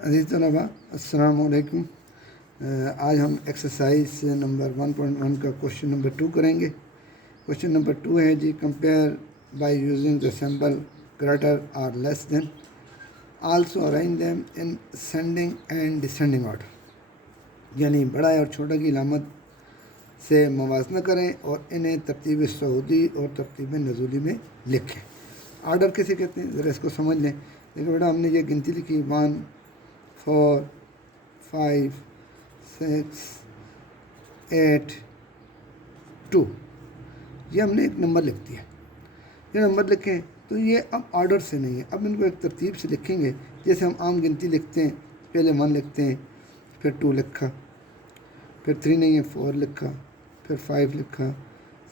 अज़ीज़ तलबा अस्सलाम वालेकुम। आज हम एक्सरसाइज नंबर 1.1 का क्वेश्चन नंबर 2 करेंगे। क्वेश्चन नंबर 2 है जी, compare by using the symbol greater और less than, also arrange them in ascending and descending order. यानी बड़ा और छोटा की लामत से मवाजना करें और इन्हें तरतीब सऊदी और तरतीब नज़ूली में लिखें। आर्डर किसे कहते हैं ज़रा इसको समझ लें। देखो बेटा, हमने ये गिनती लिखी 1 4 5 6 8 2, ये हमने एक नंबर लिख दिया। ये नंबर लिखें तो ये अब ऑर्डर से नहीं है, अब इनको एक तरतीब से लिखेंगे। जैसे हम आम गिनती लिखते हैं, पहले 1 लिखते हैं, फिर 2 लिखा, फिर 3 नहीं है 4 लिखा, फिर 5 लिखा,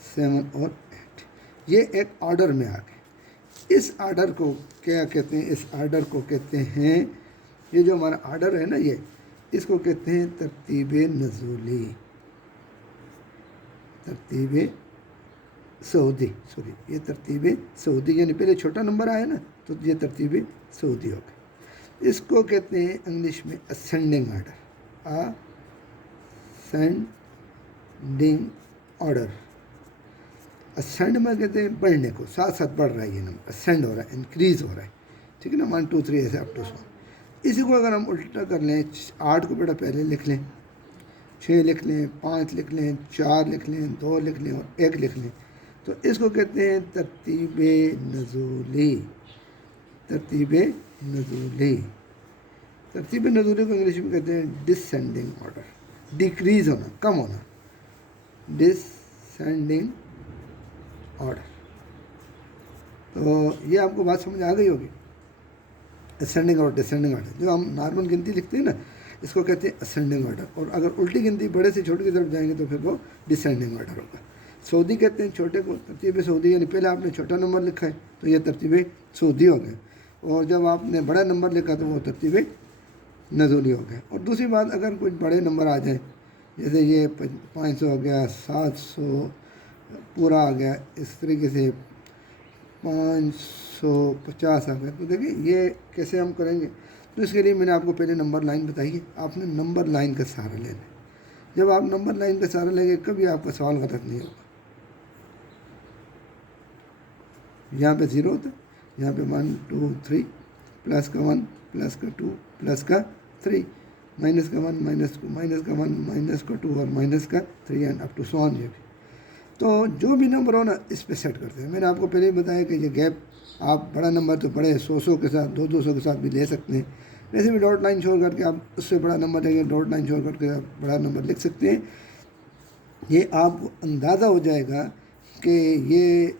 7 और 8। ये एक ऑर्डर में आ गए। इस ऑर्डर को क्या कहते हैं? इस ऑर्डर को कहते हैं, ये जो हमारा ऑर्डर है ना, ये इसको कहते हैं तरतीब नज़ूली, तरतीब सऊदी। सॉरी, ये तरतीब सऊदी, यानी पहले छोटा नंबर आया ना, तो ये तरतीब सऊदी हो गई। इसको कहते हैं इंग्लिश में ascending order, ascending order. Ascend में कहते हैं बढ़ने को, साथ साथ बढ़ रहा है ये नंबर, असेंड हो रहा है, इंक्रीज़ हो रहा है, ठीक है ना। 1 2 3 ऐसे अप टू 100। इसी को अगर हम उल्टा कर लें, 8 को बेटा पहले लिख लें, 6 लिख लें, 5 लिख लें, 4 लिख लें, 2 लिख लें और 1 लिख लें, तो इसको कहते हैं तरतीब नज़ूली। तरतीब नज़ूली, तरतीब नज़ूली को इंग्लिश में कहते हैं डिसेंडिंग ऑर्डर। डिक्रीज़ होना, कम होना, डिसेंडिंग ऑर्डर। तो ये आपको बात समझ आ गई होगी। असेंडिंग और डिसेंडिंग ऑर्डर, जो हम नॉर्मल गिनती लिखते हैं ना, इसको कहते हैं असेंडिंग ऑर्डर। और अगर उल्टी गिनती बड़े से छोटे की तरफ जाएंगे तो फिर वो डिसेंडिंग ऑर्डर होगा। सऊदी कहते हैं छोटे को तरतीब सऊदी, यानी पहले आपने छोटा नंबर लिखा है तो ये तरतीब सऊदी हो गए, और जब आपने बड़ा नंबर लिखा तो वो तरतीब नज़ूली हो गया। और दूसरी बात, अगर कुछ बड़े नंबर आ जाए, जैसे ये 500 हो गया, 700 पूरा आ गया, इस तरीके से 550 आ गया, तो देखिए ये कैसे हम करेंगे। तो इसके लिए मैंने आपको पहले नंबर लाइन बताई है, आपने नंबर लाइन का सहारा लेना है। जब आप नंबर लाइन का सहारा लेंगे कभी आपका सवाल गलत नहीं होगा। यहाँ पे 0 होता है, यहाँ पे 1 2 3, प्लस का 1, प्लस का 2, प्लस का 3, माइनस का 1, माइनस का 1, माइनस का 2 और माइनस का 3 एंड अप टू 100। ये भी तो जो भी नंबर हो ना, इस पे सेट करते हैं। मैंने आपको पहले ही बताया कि ये गैप, आप बड़ा नंबर तो बड़े 100 के साथ, 200 के साथ भी ले सकते हैं। वैसे भी डॉट लाइन छोड़ करके आप उससे बड़ा नंबर लेंगे, डॉट लाइन छोड़ करके आप बड़ा नंबर लिख सकते हैं। ये आपको अंदाज़ा हो जाएगा कि ये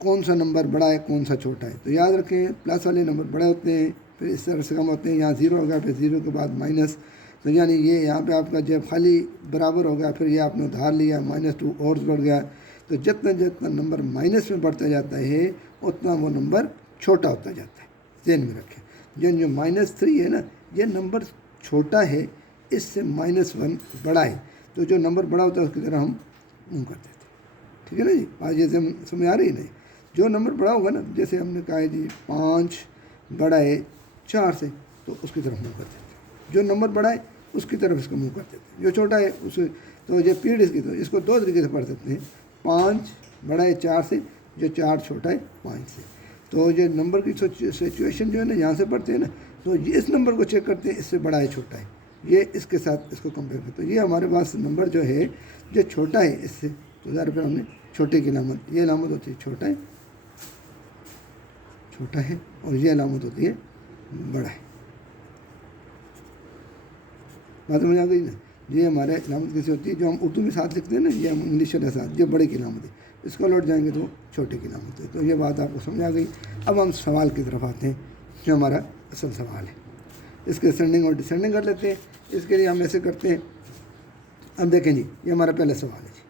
कौन सा नंबर बड़ा है, कौन सा छोटा है। तो याद रखें, प्लस वाले नंबर बड़े होते हैं, फिर इस तरह से कम होते हैं। यहाँ 0 होगा, फिर 0 के बाद माइनस, तो यानी ये यहाँ पे आपका जब खाली बराबर हो गया, फिर ये आपने उधार लिया, -2 और बढ़ गया। तो जितना जितना नंबर माइनस में बढ़ता जाता है उतना वो नंबर छोटा होता जाता है, ध्यान में रखें। जो -3 है ना, ये नंबर छोटा है, इससे -1 बड़ा है, तो जो नंबर बड़ा होता है उसकी तरह हम मूव कर देते हैं, ठीक है ना जी। आज जैसे हम समझ आ रही है नहीं, जो नंबर बड़ा होगा ना, जैसे हमने कहा है जी 5 बड़ा है 4 से, तो उसकी तरफ मूव कर देते हैं। जो नंबर बड़ा है उसकी तरफ इसको मूव कर देते हैं, जो छोटा है उसे, तो ये पीड इसकी, तो इसको 2 तरीके से पढ़ सकते हैं। 5 बड़ा है 4 से, जो 4 छोटा है 5 से। तो ये नंबर की सिचुएशन जो है ना, यहाँ से पढ़ते हैं ना, तो ये इस नंबर को चेक करते हैं, इससे बड़ा है छोटा है, ये इसके साथ इसको कंपेयर करते हैं। तो ये हमारे पास नंबर जो है जो छोटा है इससे, तो ज़रा फिर हमने छोटे की अलामत, ये अलामत होती है छोटा है, छोटा है, और ये अलामत होती है बड़ा है। बात समझ आ गई ना। ये हमारे अलामत कैसे होती है, जो हम उर्दू में साथ लिखते हैं ना, ये हम इंग्लिश के साथ, ये बड़े की अलामत है, इसको लौट जाएंगे तो छोटे की अलामत है। तो ये बात आपको समझ आ गई। अब हम सवाल की तरफ आते हैं, जो हमारा असल सवाल है। इसके असेंडिंग और डिसेंडिंग कर लेते हैं। इसके लिए हम ऐसे करते हैं। अब देखें जी, ये हमारा पहला सवाल है जी।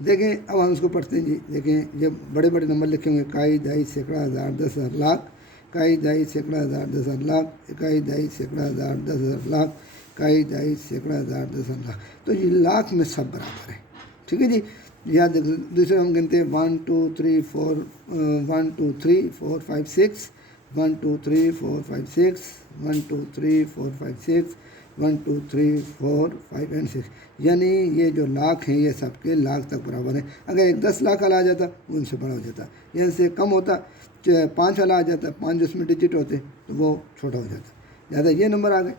देखें, अब हम उसको पढ़ते हैं जी। देखें, जब बड़े बड़े नंबर लिखे होंगे, इकाई, दहाई, सैकड़ा, हज़ार, 10,000, लाख, इकाई, दहाई, सैकड़ा, हज़ार, 10,000, लाख, इकाई, दहाई, सैकड़ा, हज़ार, 10,000, लाख, इकाई, दहाई, सैकड़ा, हज़ार, 10,000, लाख। तो ये लाख में सब बराबर है, ठीक है जी। याद दूसरे हम गिनते हैं 1 2 3 4 1 2 3 4 5 6 1 2 3 4 5 6, 1 2 3 4 5 6, 1 2 3 4 5 एंड 6, यानी ये जो लाख हैं ये सबके लाख तक बराबर है। अगर एक 10 लाख वाला आ जाता वो इनसे बड़ा हो जाता, या इनसे कम होता, 5 वाला आ जाता, 5 जिसमें डिजिट होते तो वो छोटा हो जाता। ज़्यादा ये नंबर आ गए।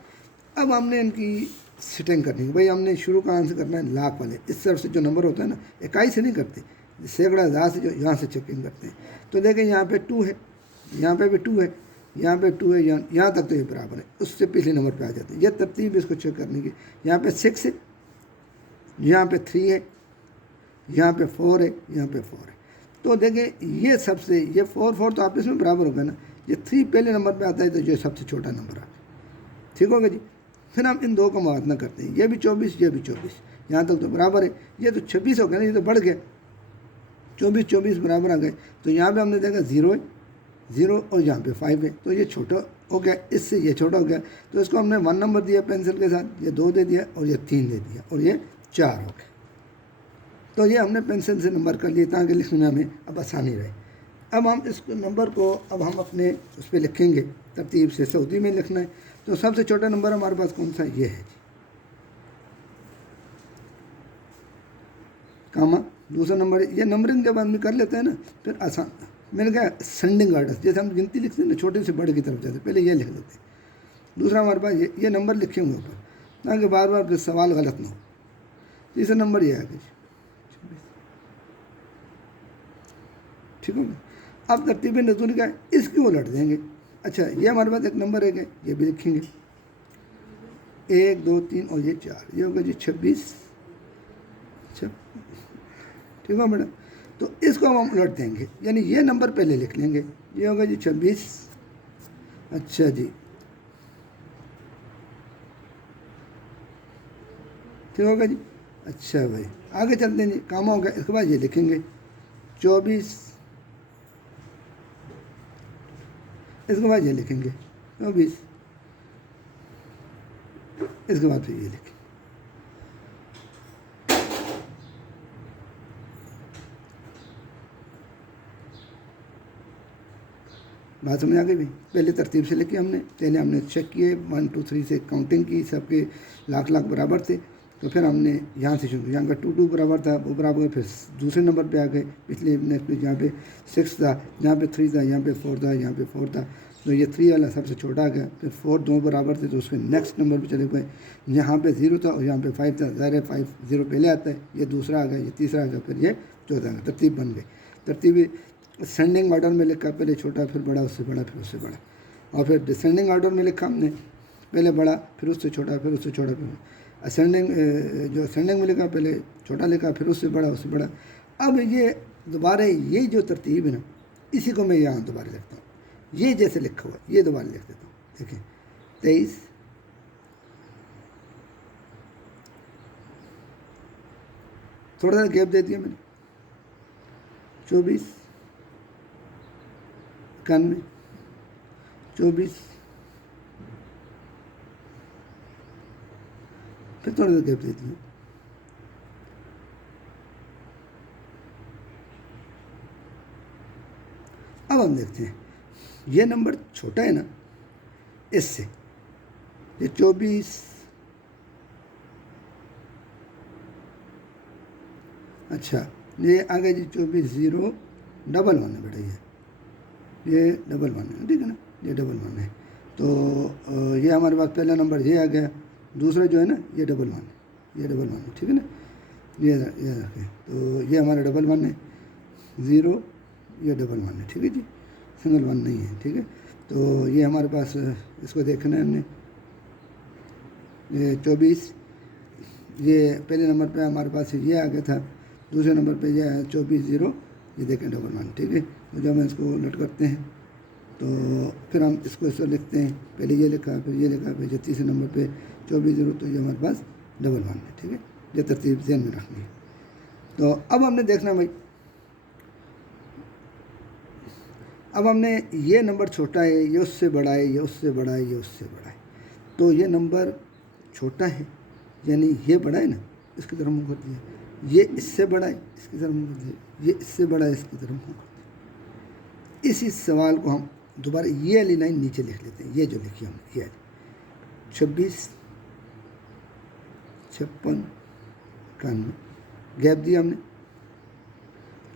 अब हमने इनकी सेटिंग करनी है। भाई हमने शुरू कहाँ से करना है, लाख वाले। इस तरफ से जो नंबर होता है ना, इकाई से नहीं करते, सैकड़ा हज़ार से, जो यहाँ से चेकिंग करते हैं। तो देखें यहाँ पे 2 है, यहाँ पे भी 2 है, यहाँ पे 2 है, यहाँ तक तो ये बराबर है, उससे पिछले नंबर पे आ जाते हैं। ये तरतीब इसको चेक करने की। यहाँ पे 6 है, यहाँ पे 3 है, यहाँ पे 4 है, यहाँ पे 4 है। तो देखें ये सबसे, ये 4 तो आपस में बराबर होगा ना। ये 3 पहले नंबर पे आता है तो ये सबसे छोटा नंबर आ गया। ठीक होगा जी। फिर हम इन दो का मुआवजा करते हैं, ये भी 24, ये भी 24, यहाँ तक तो बराबर है। ये तो 26 हो गया ना, ये तो बढ़ गया, 24 बराबर आ गए। तो यहाँ पे हमने देखा 0 है, 0 और यहाँ पे 5 है, तो ये छोटा हो गया, इससे ये छोटा हो गया। तो इसको हमने 1 नंबर दिया पेंसिल के साथ, ये 2 दे दिया, और ये 3 दे दिया, और ये 4 हो गया। तो ये हमने पेंसिल से नंबर कर लिए ताकि लिखने में हमें अब आसानी रहे। अब हम इस नंबर को अब हम अपने उस पर लिखेंगे तरतीब से, सऊदी में लिखना है। तो सबसे छोटा नंबर हमारे पास कौन सा, ये है जी, कामा। दूसरा नंबर, ये नंबरिंग जब आदमी कर लेते हैं ना फिर आसान। मैंने कहा सेंडिंग आर्डर, जैसे हम गिनती लिखते हैं ना, छोटे से बड़े की तरफ जाते, पहले ये लिख लेते हैं। दूसरा हमारे पास ये नंबर लिखे होंगे ऊपर, ताकि बार बार फिर सवाल गलत ना हो। तीसरा नंबर ये है, ठीक है। अब तरतीब नज़ूल का है, इसकी उलट देंगे। अच्छा, ये हमारे पास एक नंबर है, ये भी लिखेंगे, 1 2 3 और ये 4, ये होगा जी 26। अच्छा, ठीक है मैडम। तो इसको हम उलट देंगे, यानी ये नंबर पहले लिख लेंगे, ये होगा जी 26। अच्छा जी, ठीक होगा जी। अच्छा भाई आगे चलते हैं जी, काम हो गया। इसके बाद ये लिखेंगे 24, इसके बाद ये लिखेंगे 24, इसके बाद फिर ये लिखेंगे। बात समझ आ गई भाई। पहले तरतीब से लिखी हमने, पहले हमने चेक किए 1 2 3 से काउंटिंग की, सबके लाख बराबर थे। तो फिर हमने यहाँ से शुरू, यहाँ का 2 2 बराबर था, वो बराबर, फिर दूसरे नंबर पे आ गए। पिछले नेक्स्ट पे यहाँ पे 6 था, यहाँ पे 3 था, यहाँ पे 4 था, यहाँ पे 4 था। तो ये 3 वाला सबसे छोटा आ गया। फिर 4 2 बराबर थे, तो उसके नेक्स्ट नंबर पे चले गए। यहाँ पे 0 था और यहाँ पे 5 था, ज़ाहिर है 5 0 पहले आता है। ये दूसरा आ गया, ये तीसरा आ गया, फिर ये चौथा आ गया। तरतीब बन गई। तरतीब असेंडिंग ऑर्डर में लिखा, पहले छोटा फिर बड़ा, उससे बड़ा फिर उससे बड़ा। और फिर डिसेंडिंग ऑर्डर में लिखा हमने, पहले बड़ा फिर उससे छोटा, फिर उससे छोटा, फिर असेंडिंग, जो असेंडिंग में लिखा पहले छोटा लिखा, फिर उससे बड़ा, उससे बड़ा। अब ये दोबारा ये जो तरतीब है ना, इसी को मैं यहाँ दोबारा लिखता हूँ, ये जैसे लिखा हुआ ये दोबारा लिख देता हूँ। देखें 23, थोड़ा सा गैप दे दिया मैंने, 24 91, 24, फिर थोड़ा सा गैप दे दिया, अब हम देखते हैं ये नंबर छोटा है ना इससे, ये 24, अच्छा ये आ गया जी 24 0 डबल 1 है बेटा, ये डबल 1 है, ठीक है ना, ये डबल 1 है। तो ये हमारे पास पहला नंबर ये आ गया, दूसरा जो है ना ये डबल 1 है, ये डबल 1 है, ठीक है ना। ये रखें, तो ये हमारा डबल 1 है, 0 ये डबल 1 है, ठीक है जी, सिंगल 1 नहीं है, ठीक है। तो ये हमारे पास इसको देखना है हमने, ये 24, ये पहले नंबर पे हमारे पास ये आ गया था, दूसरे नंबर पे ये है 24 0, ये देखें डबल 1, ठीक है। तो जब हम इसको उलट करते हैं तो फिर हम इसको इसको लिखते हैं, पहले ये लिखा फिर ये लिखा, फिर तीसरे नंबर पे 24 0, तो ये हमारे पास डबल 1 है, ठीक है। ये तरतीब ज़हन में रखनी है। तो अब हमने देखना भाई, अब हमने ये नंबर छोटा है, ये उससे बड़ा है, ये उससे बड़ा है, ये उससे बड़ा है। तो ये नंबर छोटा है यानी ये बड़ा है ना, इसकी तरफ मुँह कर दिया, ये इससे बड़ा है, इसकी तरफ मुँह कर दिया, ये इससे बड़ा है, इसकी तरफ मुँह कर दिया। इसी सवाल को हम दोबारा ये वाली लाइन नीचे लिख लेते हैं, ये जो लिखी हमने ये 26 56 91 गैप दिया हमने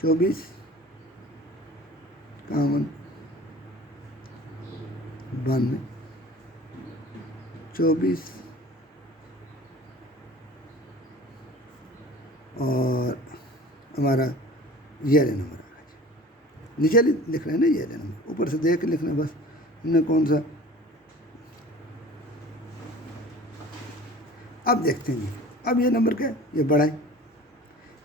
24 51 92 24 और हमारा ये वाले नंबर आ गया। नीचे लिख रहे हैं ना ये वाले नंबर, ऊपर से देख के लिखना बस हमने कौन सा। अब देखते हैं जी, अब ये नंबर क्या है, ये बड़ा है,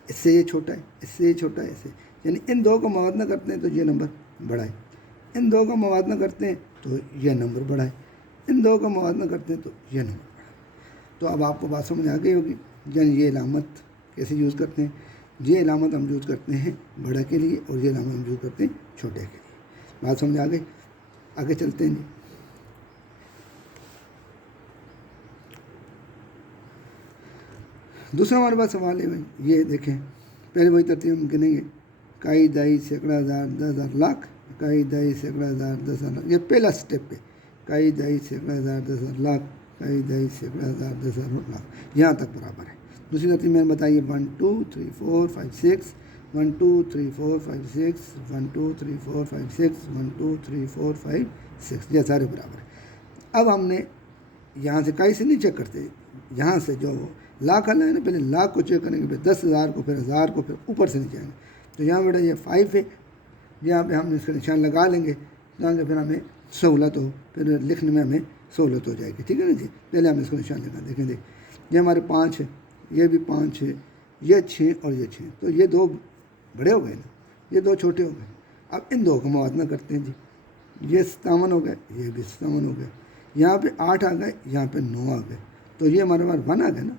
इससे ये छोटा है, इससे ये छोटा है, इससे यानी इन दो का मवादना करते हैं तो ये नंबर बड़ा है, इन दो का मवादना करते हैं तो ये नंबर बड़ा है, इन दो का मवादना करते हैं तो ये नंबर बड़ा है। तो अब आपको बात समझ आ गई होगी, यानी ये इलामत कैसे यूज़ करते हैं। ये इलामत हम यूज़ करते हैं बड़ा के लिए और ये इलामत हम यूज़ करते हैं छोटे के लिए। बात समझ आ गई, आगे चलते हैं जी। दूसरा हमारे पास सवाल है भाई, ये देखें पहले वही तरतीब हम गिनेंगे, इकाई दहाई सैकड़ा हज़ार 10,000 लाख, इकाई दहाई सैकड़ा हज़ार 10,000 लाख, ये पहला स्टेप है, इकाई दहाई सैकड़ा हज़ार 10,000 लाख, इकाई दहाई सैकड़ा हज़ार 10,000 लाख, यहाँ तक बराबर है। दूसरी तरतीब मैंने बताइए 1 2 3 4 5 6, 1 2 3 4 5 6, 1 2 3 4 5 6, 1 2 3 4 5 6, ये सारे बराबर है। अब हमने यहाँ से इकाई से नहीं चेक करते, यहाँ से जो लाख आना है ना, पहले लाख को चेक करेंगे, फिर 10,000 को, फिर 1000 को, फिर ऊपर से नीचे आएंगे। तो यहाँ बेटा ये 5 है, यहाँ पे हम इसका निशान लगा लेंगे ताकि फिर हमें सहूलत हो, फिर लिखने में हमें सहूलत हो जाएगी, ठीक है ना जी। पहले हम इसको निशान लगा देखें, देख ये हमारे 5 है, ये भी 5 है, ये 6 और ये 6, तो ये 2 बड़े हो गए ना, ये 2 छोटे हो गए। अब इन दो का मवादना करते हैं जी, ये 57 हो गए, ये भी 57 हो गए, यहाँ पे 8 आ गए, यहाँ पे 9 आ गए, तो ये हमारे पास 1 आ गया ना,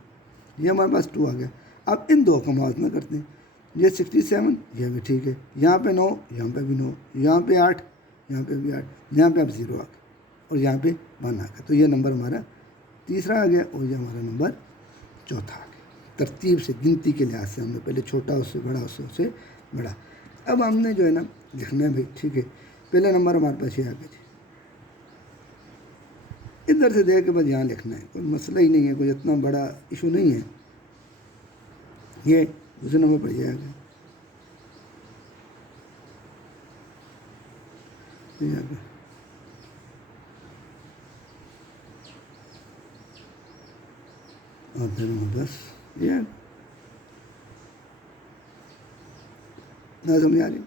ये हमारे पास 2 आ गया। अब इन दो का मवाजना करते हैं, ये 67, ये भी ठीक है, यहाँ पे 9, यहाँ पे भी 9, यहाँ पे 8, यहाँ पे भी 8, यहाँ पे अब 0 आ गया और यहाँ पे 1 आ गया, तो ये नंबर हमारा तीसरा आ गया और ये हमारा नंबर चौथा आ गया। तरतीब से गिनती के लिहाज से हमने पहले छोटा उससे बड़ा, उससे बड़ा। अब हमने जो है ना लिखना है भाई, ठीक है, पहला नंबर हमारे पास ये आ गया, इधर से देख के बस यहाँ लिखना है, कोई मसला ही नहीं है, कोई इतना बड़ा इशू नहीं है। ये दूसरे नंबर पर ये आ गया, ये आ गया, और फिर बस ये ना समझ आ रही।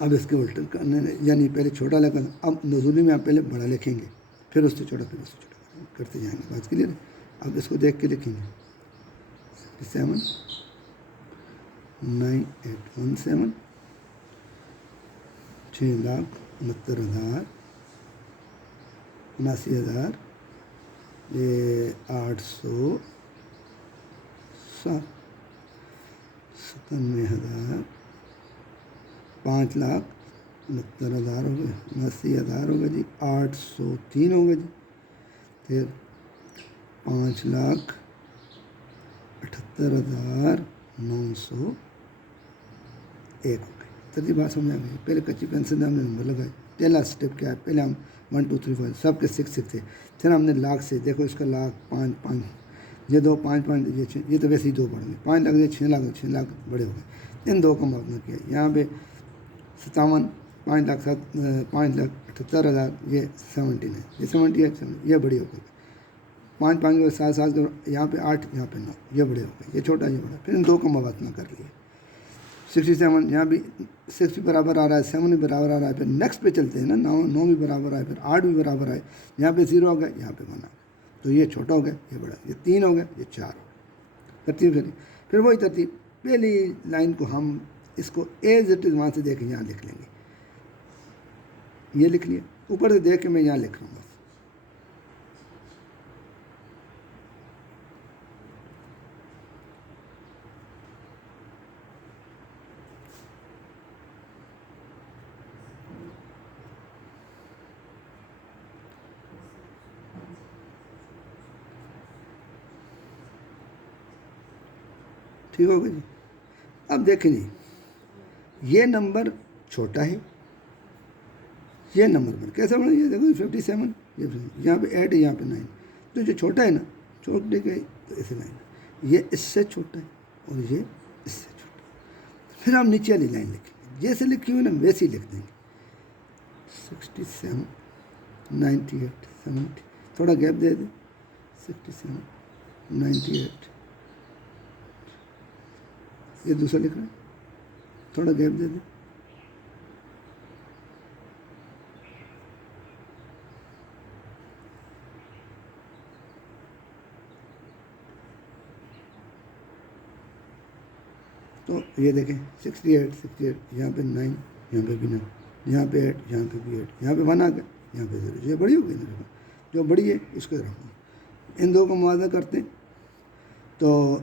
अब इसके उल्टे करने, यानी पहले छोटा लिखा, अब नज़ूली में आप पहले बड़ा लिखेंगे, फिर उससे छोटा, फिर उससे छोटा करते जाएंगे, बात क्लियर है। अब इसको देख के लिखेंगे 7 9 8 1 7, 6,69,000, 79,000, ये 807, 97,000, 5,69,000 हो गए, 79,000 हो गए जी, 803 हो गए जी, फिर 5,78,901 हो गए। तरतीब बात समझ आ गई। पहले कच्ची पेंसिल से हमने नंबर लगाए, पहला स्टेप क्या है, पहले हम 1 2 3 4 सब के 6 थे, फिर हमने लाख से, देखो इसका लाख 5 5, ये 2 5 5, ये 6, ये तो वैसे ही 2 बढ़ गए, 5 लाख, ये 6 लाख, 6 लाख बड़े हो गए। इन दो का मौजना किया, यहाँ पे 57, 5,78,000, ये 17 है, ये 78, ये बड़ी हो गई, 5 5 7 7, यहाँ पे 8, यहाँ पे 9, ये बड़े हो गए, ये छोटा, ये बड़ा, फिर इन दो का मवाजना कर लिए। 67, यहाँ भी 6 भी बराबर आ रहा है, 7 भी बराबर आ रहा है, फिर नेक्स्ट पे चलते हैं ना, 9 भी बराबर आए, फिर 8 भी बराबर आए, यहाँ पे 0 हो गया, यहाँ पे 1 आ गया, तो ये छोटा हो गया, ये बड़ा, ये 3 हो गया, ये 4 हो गया। तरतीब से फिर वही तरतीब, पहली लाइन को हम इसको एज इट इज़ वहाँ से देख के यहाँ लिख लेंगे, ये लिख लिया, ऊपर से देख के मैं यहाँ लिख रहा हूँ बस। ठीक होगा जी। अब देखें जी, ये नंबर छोटा है, یہ نمبر بن کیسا بنا؟ یہ دیکھو 57، یہ یہاں پہ 8 ہے، یہاں پہ 9، تو جو چھوٹا ہے نا چھوٹے کے تو ایسے 9 ہے، یہ اس سے چھوٹا ہے اور یہ اس سے چھوٹا ہے۔ پھر ہم نیچے والی لائن لکھیں گے، جیسے لکھی ہوئی نا ویسے ہی لکھ دیں گے 67 98 70، تھوڑا گیپ دے دیں 67 98، یہ دوسرا لکھ رہے ہیں، تھوڑا گیپ دے دیں، تو یہ دیکھیں 68 یہاں پہ 9، یہاں پہ بھی 9، یہاں پہ 8، یہاں پہ بھی 8، یہاں پہ 1 آ گیا، یہاں پہ 0، یہ بڑی ہو گئی نا، جو بڑی ہے اس کو رکھوں، ان دو کو موازنہ کرتے ہیں، تو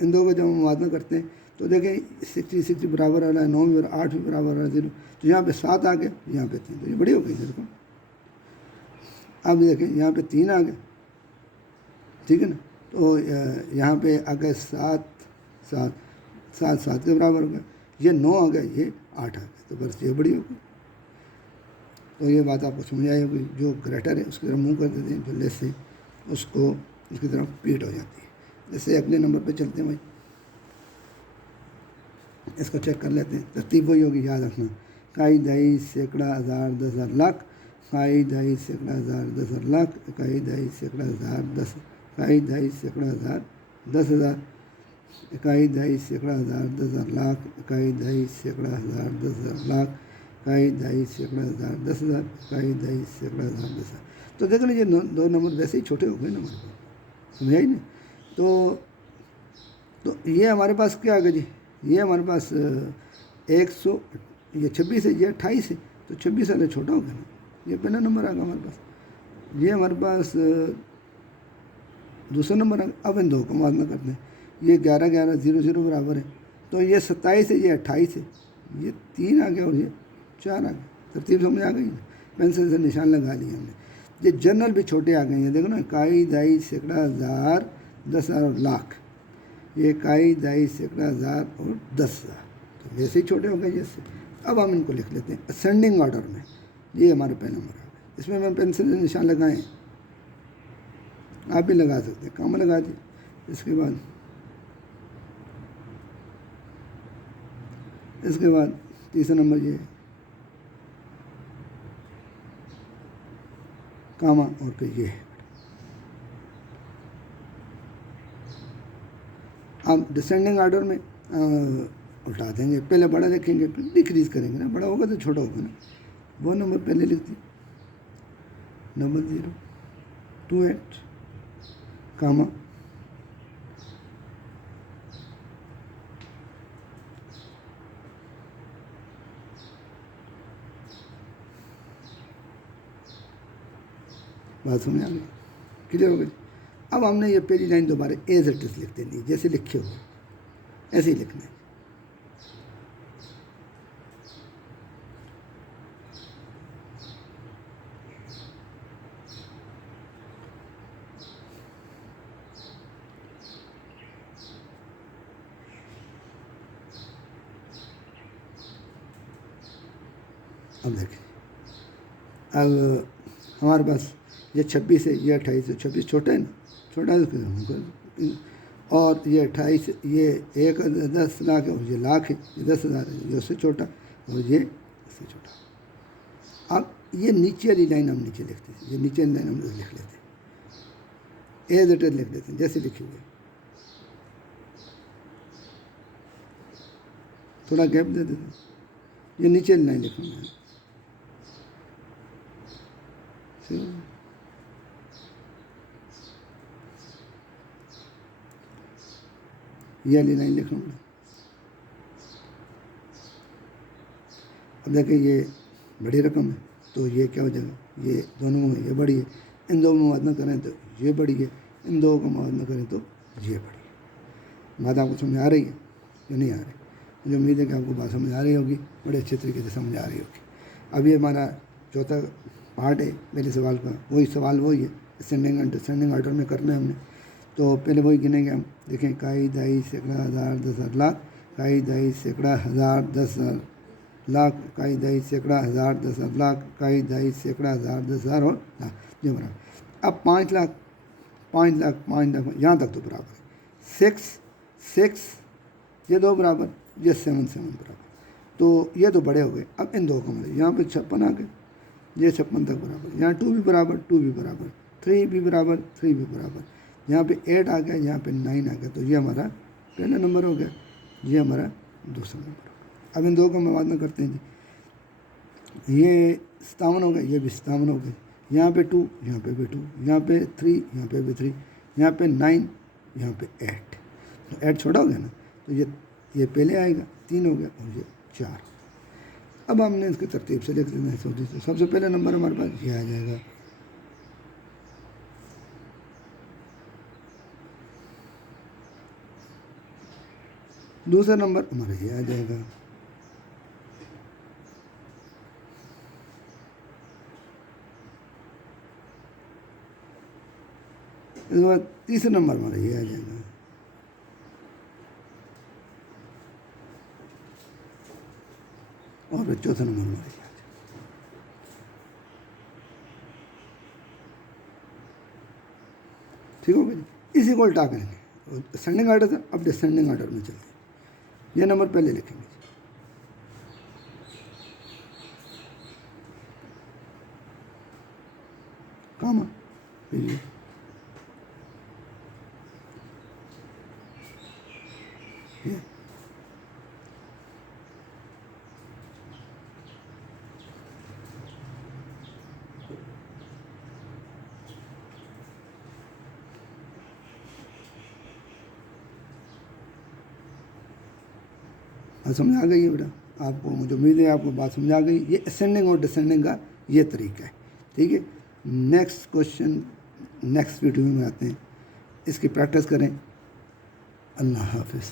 ان دو کو جب ہم موازنہ کرتے ہیں تو دیکھیں 60 برابر آ رہا ہے، 9 بھی 8 بھی برابر آ رہا ہے 0، تو یہاں پہ 7 آ گیا، یہاں پہ 3، تو یہ بڑی ہو گئی دیکھو۔ اب دیکھیں یہاں پہ 3 آ گیا، ٹھیک ہے نا، تو یہاں پہ آ گئے 7 کے برابر ہو گیا، یہ 9 آ گیا، یہ 8 آ گیا، تو بس یہ بڑی ہو گئی۔ تو یہ بات آپ کو سمجھ آئی ہوگی، جو گریٹر ہے اس کی طرف منہ کر دیتے ہیں، جو لیس ہے اس کو اس کی طرف پیٹ ہو جاتی ہے۔ جیسے اگلے نمبر پہ چلتے ہیں بھائی، اس کو چیک کر لیتے ہیں، ترتیب وہی ہوگی، یاد رکھنا، اکائی دہائی سینکڑا ہزار دس ہزار لاکھ، اکائی دہائی سینکڑا ہزار دس ہزار لاکھ، اکائی دہائی سینکڑا ہزار 10، اکائی دہائی سینکڑا ہزار 10,000، اکائی دہائی سینکڑا ہزار 10,000 لاکھ، اکائی دہائی سینکڑا ہزار 10,000 لاکھ، اکائی دہائی سینکڑا ہزار 10,000، اکائی دہائی سینکڑا ہزار 10,000۔ تو دیکھ لیجیے 2 نمبر ویسے ہی چھوٹے ہو گئے نا ہمارے پاس، سمجھ آئی نا؟ تو یہ ہمارے پاس کیا آ گیا جی، یہ ہمارے پاس 100، یہ 26 ہے، یہ 28 ہے، تو 26 والے چھوٹا ہو گیا نا، یہ پہلا نمبر آ گیا ہمارے پاس، یہ ہمارے پاس دوسرا نمبر آ گیا۔ اب ان دو کو موازنہ کرتے ہیں، یہ 11 11 0 0 برابر ہے، تو یہ 27 ہے، یہ 28 ہے، یہ 3 آ گیا اور یہ 4 آ گیا، ترتیب سمجھ آ گئی نا، پینسل سے نشان لگا لیا ہم نے۔ یہ جنرل بھی چھوٹے آ گئے ہیں، دیکھو نا، اکائی دہائی سینکڑا ہزار 10,000 اور لاکھ، یہ اکائی دہائی سینکڑا ہزار اور 10,000، تو ویسے ہی چھوٹے ہو گئے جیسے۔ اب ہم ان کو لکھ لیتے ہیں اسینڈنگ آرڈر میں، یہ ہمارا پہلا نمبر آ گیا، اس میں ہم پینسل سے نشان لگائیں، آپ بھی لگا سکتے ہیں، کام لگا دیے۔ اس کے بعد تیسرا نمبر یہ کاما اور پھر یہ ہے۔ اب ڈسینڈنگ آرڈر میں الٹا دیں گے، پہلے بڑا لکھیں گے پھر ڈیکریز کریں گے نا، بڑا ہوگا تو چھوٹا ہوگا نا، وہ نمبر پہلے لکھ دیں، نمبر 0 28 کاما بات سمجھ آ گئی، کلیئر ہو گئی۔ اب ہم نے یہ پہلی لائن دوبارہ ایز اٹ از لکھ دینی، جیسے لکھے ہوئے ایسے ہی لکھنا ہے۔ اب دیکھیں، اب ہمارے پاس یہ 26 ہے، یہ 28 ہے، 26 چھوٹا ہے نا، چھوٹا ہے تو اور یہ 28، یہ 10 لاکھ ہے اور یہ لاکھ ہے، یہ 10,000 ہے، یہ اس سے چھوٹا اور یہ اس سے چھوٹا۔ اب یہ نیچے والی لائن ہم نیچے لکھتے ہیں، یہ نیچے والی لائن ہم لکھ لیتے ہیں، ایز اٹ از لکھ دیتے ہیں جیسے لکھے ہوئے، تھوڑا گیپ دے دیتے ہیں، یہ نیچے والی لائن لکھوں گا، یہ والی لائن لکھ لوں گا۔ اب دیکھیں یہ بڑی رقم ہے تو یہ کیا ہو جائے گا، یہ دونوں میں یہ بڑی ہے، ان دو میں موازنہ کریں تو یہ بڑی ہے، ان دو کو موازنہ کریں تو یہ بڑی ہے۔ بات آپ کو سمجھ آ رہی ہے یا نہیں آ رہی؟ مجھے امید ہے کہ آپ کو بات سمجھ آ رہی ہوگی، بڑے اچھے طریقے سے سمجھ آ رہی ہوگی۔ اب یہ ہمارا چوتھا پارٹ ہے پہلے سوال کا، وہی ہے اسینڈنگ اینڈ ڈسینڈنگ آرڈر میں کرنا ہے ہم نے، تو پہلے وہی گنیں گے ہم، دیکھیں اکائی دہائی سینکڑا ہزار 10,000 لاکھ، اکائی دہائی سینکڑا ہزار 10,000 लाख, इकाई, दहाई, सैकड़ा, हज़ार, 10,000, लाख, इकाई, दहाई, सैकड़ा, हज़ार, 10,000 और लाख, ये बराबर। अब 5 लाख, 5 लाख, 5 लाख, यहाँ तक तो बराबर है। 6 ये दो बराबर, ये 7 बराबर, तो ये तो बड़े हो गए। अब इन दो को मिले, यहाँ पे 56 आ गए, ये 56 तक बराबर, यहाँ 2 भी बराबर, 2 भी बराबर, 3 भी बराबर, 3 भी बराबर, यहाँ पे 8 आ गया, यहाँ पे 9 आ गया, तो ये हमारा पहला नंबर हो गया, ये हमारा दूसरा नंबर हो गया। अब इन दो को हम बाद में करते हैं जी। ये 57 हो गया, ये भी 57 हो गए, यहाँ पे 2, यहाँ पे भी 2, यहाँ पे 3, यहाँ पे भी 3, यहाँ पे 9, यहाँ पे 8, तो 8 छोटा हो गया ना, तो ये पहले आएगा, 3 हो गया, और ये 4। अब हमने इसकी तरतीब से लिख लेना है। सबसे पहले नंबर हमारे पास ये आ जाएगा, दूसरा नंबर हमारा ये आ जाएगा, इसके बाद तीसरा नंबर हमारा ये आ जाएगा, और फिर चौथा नंबर हमारा ये आ जाएगा। ठीक हो गया जी। इसी को उल्टा करेंगे, असेंडिंग आर्डर था, अब डिसेंडिंग आर्डर में चलते हैं। ये नंबर पहले लिखेंगे जी, कामा, फिर ये बात समझ आ गई है बेटा आपको? मुझे उम्मीद है आपको बात समझ आ गई। ये असेंडिंग और डिसेंडिंग का ये तरीका है। ठीक है, नेक्स्ट क्वेश्चन नेक्स्ट वीडियो में आते हैं, इसकी प्रैक्टिस करें। अल्लाह हाफिज़।